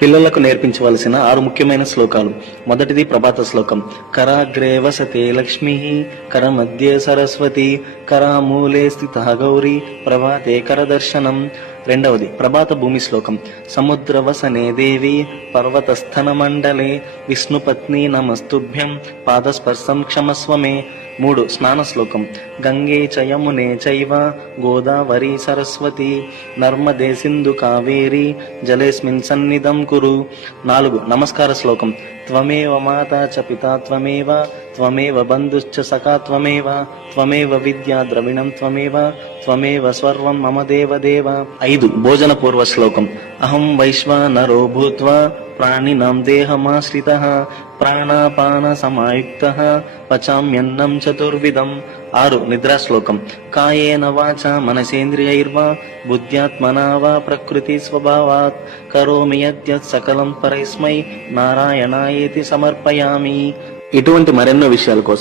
పిల్లలకు నేర్పించవలసిన 6 ముఖ్యమైన శ్లోకాలు. మొదటిది ప్రభాత శ్లోకం. కరాగ్రే వసతే లక్ష్మి, కరమధ్యే సరస్వతి, కరామూలే స్థితః గౌరీ, ప్రభాతే కరదర్శనం. రెండవది ప్రభాత భూమి శ్లోకం. సముద్రవసనే దేవి, పర్వతస్థన మండలే, విష్ణుపత్ని నమస్తుభ్యం, పాదస్పర్శం క్షమస్వమే. 3 స్నాన శ్లోకం. గంగే చ యమునే చైవ, గోదావరి సరస్వతి, నర్మదే సింధు కావేరి, జలేస్మిన్ సన్నిధం కురు. 4 నమస్కార శ్లోకం. త్వమేవ మాతా చ పితా త్వమేవ, త్వమేవ బంధుశ్చ సఖా త్వమేవ, త్వమేవ విద్యా ద్రవిణం త్వమేవ, త్వమేవ సర్వం మమ దేవదేవ. 5 భోజన పూర్వ శ్లోకం. అహం వైశ్వానరో భూత్వా ప్రాణినాం దేహమాశ్రితః, ప్రాణాపాన సమాయుక్తః, పచామ్యన్నం చతుర్విధం. 6 నిద్రా శ్లోకం. కాయేన వాచా మనసేంద్రియైర్వా, బుద్ధ్యాత్మనా వా ప్రకృతి స్వభావాత్, కరోమి యద్యత్ సకలం పరస్మై నారాయణాయేతి సమర్పయామి. ఇటువంటి మరెన్నో విషయాల కోసం